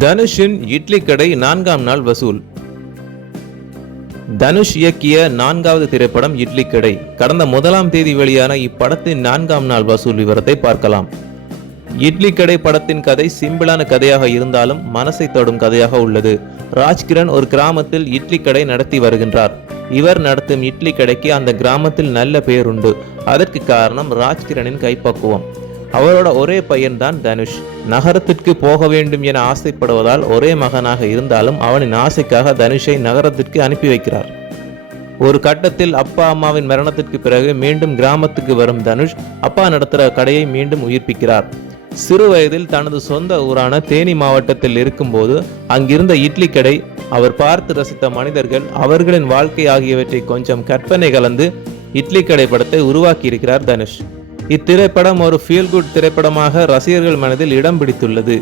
தனுஷின் இட்லி கடை 4ஆம் நாள் வசூல். தனுஷ் இயக்கிய 4வது திரைப்படம் இட்லி கடை. கடந்த 1ஆம் தேதி வெளியான இப்படத்தின் 4ஆம் நாள் வசூல் விவரத்தை பார்க்கலாம். இட்லி கடை படத்தின் கதை சிம்பிளான கதையாக இருந்தாலும் மனசை தொடும் கதையாக உள்ளது. ராஜ்கிரண் ஒரு கிராமத்தில் இட்லி கடை நடத்தி வருகின்றார். இவர் நடத்தும் இட்லி கடைக்கு அந்த கிராமத்தில் நல்ல பெயர் உண்டு. அதற்கு காரணம் ராஜ்கிரனின் கைப்பக்குவம். அவரோட ஒரே பையன்தான் தனுஷ். நகரத்திற்கு போக வேண்டும் என ஆசைப்படுவதால் ஒரே மகனாக இருந்தாலும் அவனின் ஆசைக்காக தனுஷை நகரத்திற்கு அனுப்பி வைக்கிறார். ஒரு கட்டத்தில் அப்பா அம்மாவின் மரணத்திற்கு பிறகு மீண்டும் கிராமத்துக்கு வரும் தனுஷ் அப்பா நடத்துகிற கடையை மீண்டும் உயிர்ப்பிக்கிறார். சிறு வயதில் தனது சொந்த ஊரான தேனி மாவட்டத்தில் இருக்கும்போது அங்கிருந்த இட்லி கடை, அவர் பார்த்து ரசித்த மனிதர்கள், அவர்களின் வாழ்க்கை ஆகியவற்றை கொஞ்சம் கற்பனை கலந்து இட்லி கடை படத்தை உருவாக்கி இருக்கிறார் தனுஷ். இத்திரைப்படம் ஒரு ஃபீல் குட் திரைப்படமாக ரசிகர்கள் மனதில் இடம் பிடித்துள்ளது.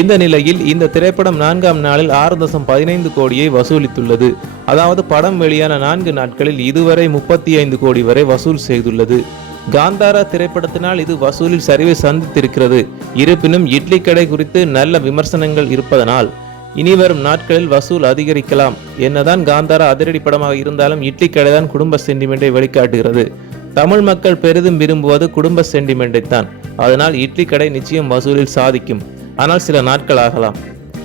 இந்த நிலையில் இந்த திரைப்படம் 4ஆம் நாளில் 6.15 கோடியை வசூலித்துள்ளது. அதாவது படம் வெளியான 4 நாட்களில் இதுவரை 35 கோடி வரை வசூல் செய்துள்ளது. காந்தாரா திரைப்படத்தினால் இது வசூலில் சரிவை சந்தித்திருக்கிறது. இருப்பினும் இட்லி கடை குறித்து நல்ல விமர்சனங்கள் இருப்பதனால் இனிவரும் நாட்களில் வசூல் அதிகரிக்கலாம். என்னதான் காந்தாரா அதிரடி படமாக இருந்தாலும் இட்லி கடை தான் குடும்ப சென்டிமெண்டை வெளிக்காட்டுகிறது. தமிழ் மக்கள் பெரிதும் விரும்புவது குடும்ப சென்டிமெண்டை தான். அதனால் இட்லி கடை நிச்சயம் வசூலில் சாதிக்கும். ஆனால் சில நாட்கள் ஆகலாம்.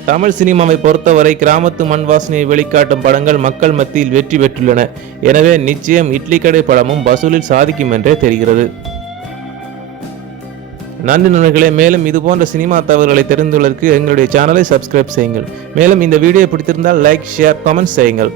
தமிழ் சினிமாவை பொறுத்தவரை கிராமத்து மண் வாசனையை வெளிக்காட்டும் படங்கள் மக்கள் மத்தியில் வெற்றி பெற்றுள்ளன. எனவே நிச்சயம் இட்லி கடை படமும் வசூலில் சாதிக்கும் என்றே தெரிகிறது. நன்றி நண்பர்களே. மேலும் இதுபோன்ற சினிமா தகவல்களை தெரிந்துள்ளதற்கு எங்களுடைய சேனலை சப்ஸ்கிரைப் செய்யுங்கள். மேலும் இந்த வீடியோ பிடித்திருந்தால் லைக், ஷேர், கமெண்ட் செய்யுங்கள்.